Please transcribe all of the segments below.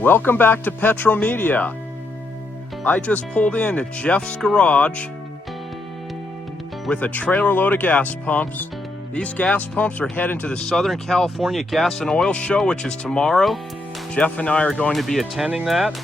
Welcome back to Petro Media. I just pulled into Jeff's garage with a trailer load of gas pumps. These gas pumps are heading to the Southern California Gas and Oil Show, which is tomorrow. Jeff and I are going to be attending that.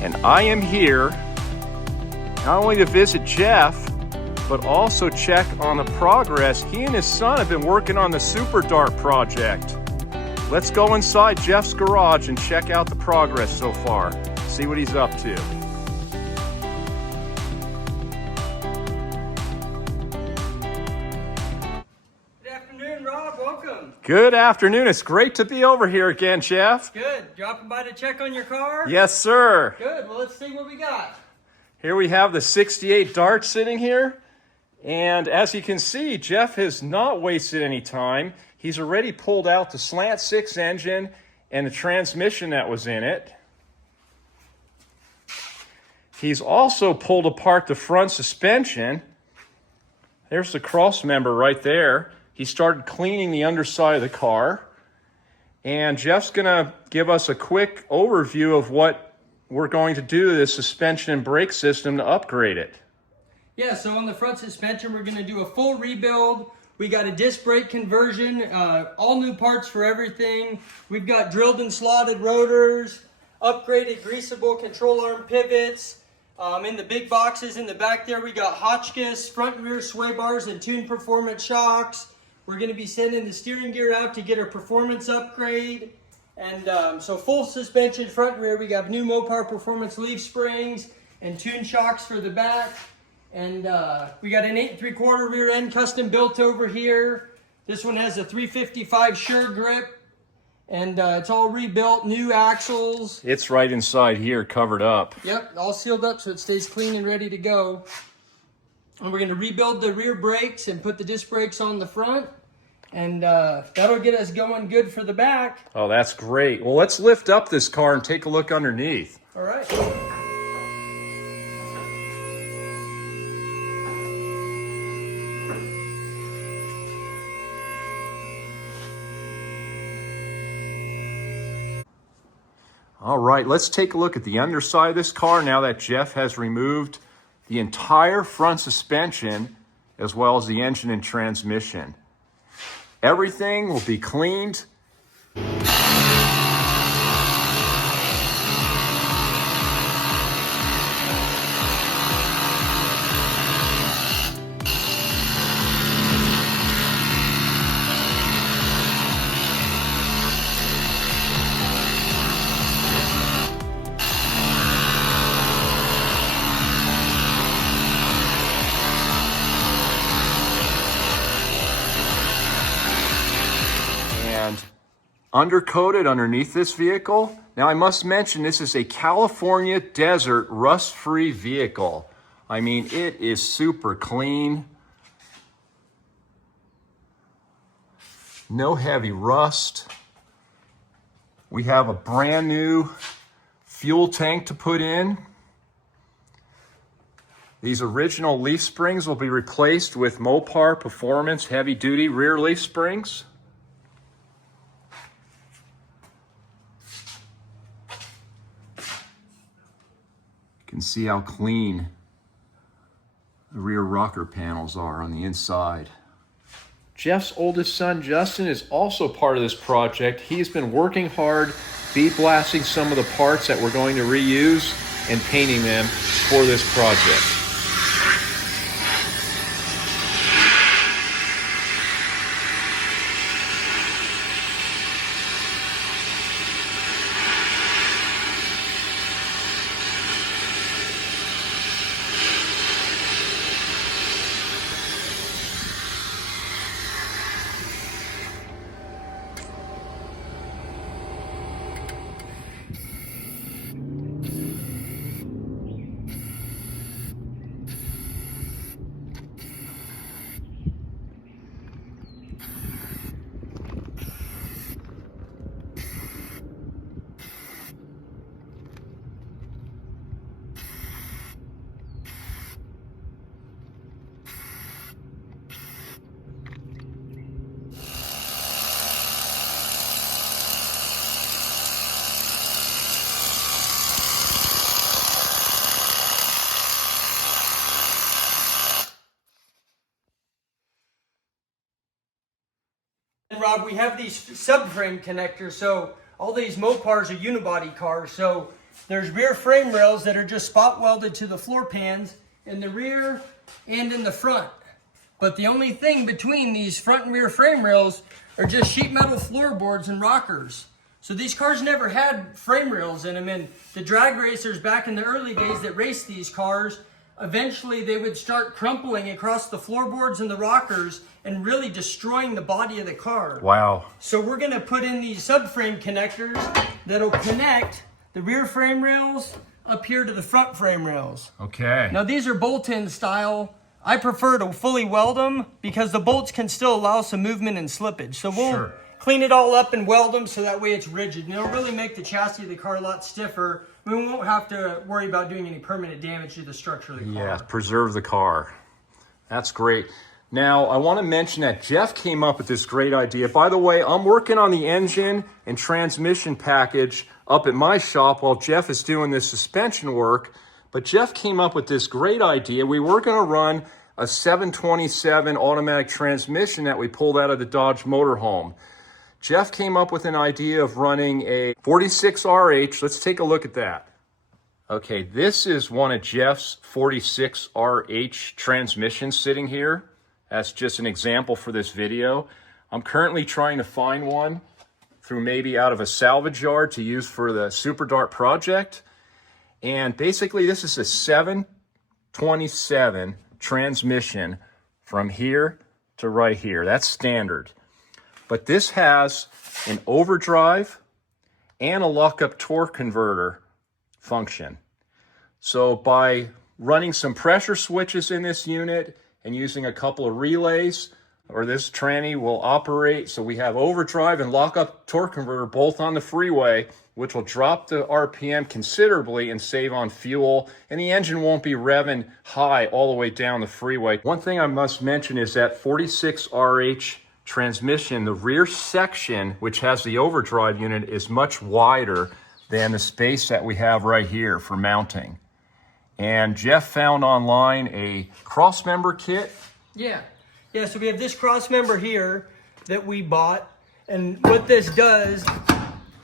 And I am here not only to visit Jeff, but also check on the progress he and his son have been working on the Super Dart project. Let's go inside Jeff's garage and check out the progress so far. See what he's up to. Good afternoon, Rob. Welcome. Good afternoon. It's great to be over here again, Jeff. Good. Dropping by to check on your car? Yes, sir. Good. Well, let's see what we got. Here we have the 68 Dart sitting here. And as you can see, Jeff has not wasted any time. He's already pulled out the slant 6 engine and the transmission that was in it. He's also pulled apart the front suspension. There's the cross member right there. He started cleaning the underside of the car. And Jeff's gonna give us a quick overview of what we're going to do to this suspension and brake system to upgrade it. Yeah, so on the front suspension, we're going to do a full rebuild. We got a disc brake conversion, all new parts for everything. We've got drilled and slotted rotors, upgraded greasable control arm pivots. In the big boxes in the back there, we got Hotchkiss front and rear sway bars and tuned performance shocks. We're going to be sending the steering gear out to get a performance upgrade. And so full suspension front and rear. We got new Mopar performance leaf springs and tuned shocks for the back. And we got an 8 3/4 rear end custom built over here. This one has a 355 Sure grip, and it's all rebuilt, new axles. It's right inside here, covered up. Yep, all sealed up so it stays clean and ready to go. And we're going to rebuild the rear brakes and put the disc brakes on the front. And that'll get us going good for the back. Oh, that's great. Well, let's lift up this car and take a look underneath. All right. All right, let's take a look at the underside of this car now that Jeff has removed the entire front suspension as well as the engine and transmission. Everything will be cleaned. And undercoated underneath this vehicle. Now I must mention this is a California desert rust-free vehicle. I mean, it is super clean. No heavy rust. We have a brand new fuel tank to put in. These original leaf springs will be replaced with Mopar Performance heavy-duty rear leaf springs. You can see how clean the rear rocker panels are on the inside. Jeff's oldest son, Justin, is also part of this project. He's been working hard, bead blasting some of the parts that we're going to reuse and painting them for this project. Bob, we have these subframe connectors. So all these Mopars are unibody cars. So there's rear frame rails that are just spot welded to the floor pans in the rear and in the front. But the only thing between these front and rear frame rails are just sheet metal floorboards and rockers. So these cars never had frame rails in them, and the drag racers back in the early days that raced these cars, eventually they would start crumpling across the floorboards and the rockers and really destroying the body of the car. Wow. So we're gonna put in these subframe connectors that'll connect the rear frame rails up here to the front frame rails. Okay. Now these are bolt-in style. I prefer to fully weld them because the bolts can still allow some movement and slippage. So we'll clean it all up and weld them so that way it's rigid. And it'll really make the chassis of the car a lot stiffer. We won't have to worry about doing any permanent damage to the structure of the car. Yeah, preserve the car. That's great. Now, I want to mention that Jeff came up with this great idea. By the way, I'm working on the engine and transmission package up at my shop while Jeff is doing this suspension work. But Jeff came up with this great idea. We were going to run a 727 automatic transmission that we pulled out of the Dodge motorhome. Jeff came up with an idea of running a 46RH. Let's take a look at that. Okay, this is one of Jeff's 46RH transmissions sitting here. That's just an example for this video. I'm currently trying to find one through maybe out of a salvage yard to use for the Super Dart project. And basically this is a 727 transmission from here to right here. That's standard. But this has an overdrive and a lockup torque converter function. So by running some pressure switches in this unit and using a couple of relays, or this tranny will operate, so we have overdrive and lockup torque converter both on the freeway, which will drop the RPM considerably and save on fuel, and the engine won't be revving high all the way down the freeway. One thing I must mention is that 46RH transmission, the rear section, which has the overdrive unit, is much wider than the space that we have right here for mounting. And Jeff found online a cross member kit. Yeah, so we have this cross member here that we bought, and what this does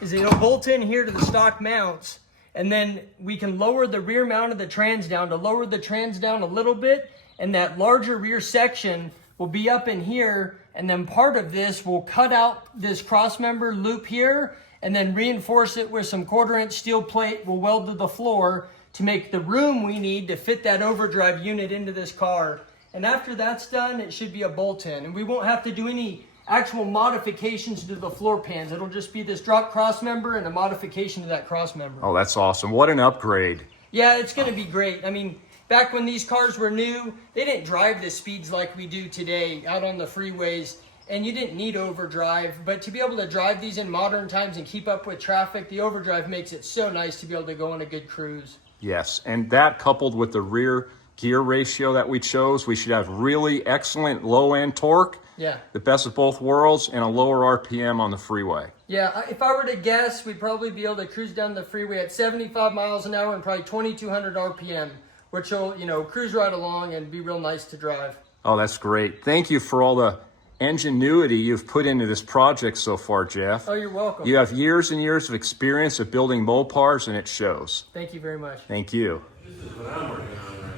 is it'll bolt in here to the stock mounts, and then we can lower the rear mount of the trans down to lower the trans down a little bit, and that larger rear section will be up in here, and then part of this will cut out this cross member loop here and then reinforce it with some 1/4-inch steel plate we'll weld to the floor to make the room we need to fit that overdrive unit into this car. And after that's done, it should be a bolt-in, and we won't have to do any actual modifications to the floor pans. It'll just be this drop cross member and a modification to that cross member. Oh, that's awesome. What an upgrade. Yeah, it's going to be great. I mean, back when these cars were new, they didn't drive the speeds like we do today out on the freeways, and you didn't need overdrive. But to be able to drive these in modern times and keep up with traffic, the overdrive makes it so nice to be able to go on a good cruise. Yes, and that coupled with the rear gear ratio that we chose, we should have really excellent low-end torque, the best of both worlds, and a lower RPM on the freeway. Yeah, if I were to guess, we'd probably be able to cruise down the freeway at 75 miles an hour and probably 2,200 RPM, which will, cruise right along and be real nice to drive. Oh, that's great. Thank you for all the ingenuity you've put into this project so far, Jeff. Oh, you're welcome. You have years and years of experience of building Mopars, and it shows. Thank you very much. Thank you. This is what I'm working on right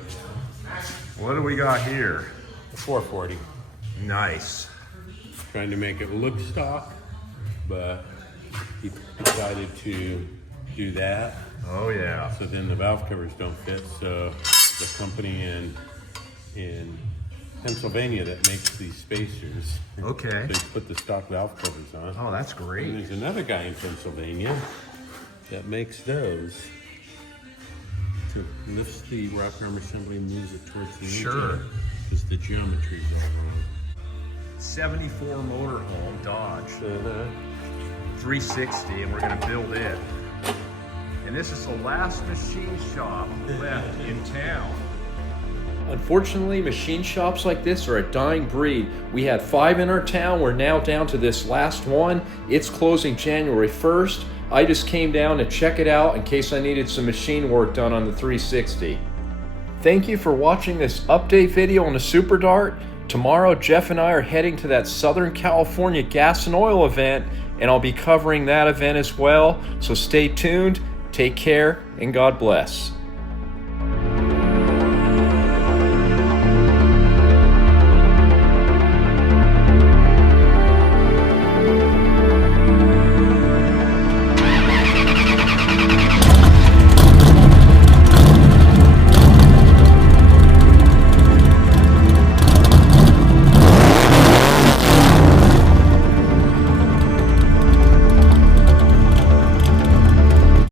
now. What do we got here? A 440. Nice. Trying to make it look stock, but he decided to do that. Oh, yeah. So then the valve covers don't fit. So the company in Pennsylvania that makes these spacers, Okay. they put the stock valve covers on. Oh, that's And great. there's another guy in Pennsylvania that makes those to lift the rock arm assembly and moves it towards the Sure. because the geometry's all wrong. 74 motorhome Dodge 360, and we're going to build it. And this is the last machine shop left in town. Unfortunately, machine shops like this are a dying breed. We had 5 in our town. We're now down to this last one. It's closing January 1st. I just came down to check it out in case I needed some machine work done on the 360. Thank you for watching this update video on the Super Dart. Tomorrow, Jeff and I are heading to that Southern California gas and oil event, and I'll be covering that event as well. So stay tuned, take care, and God bless.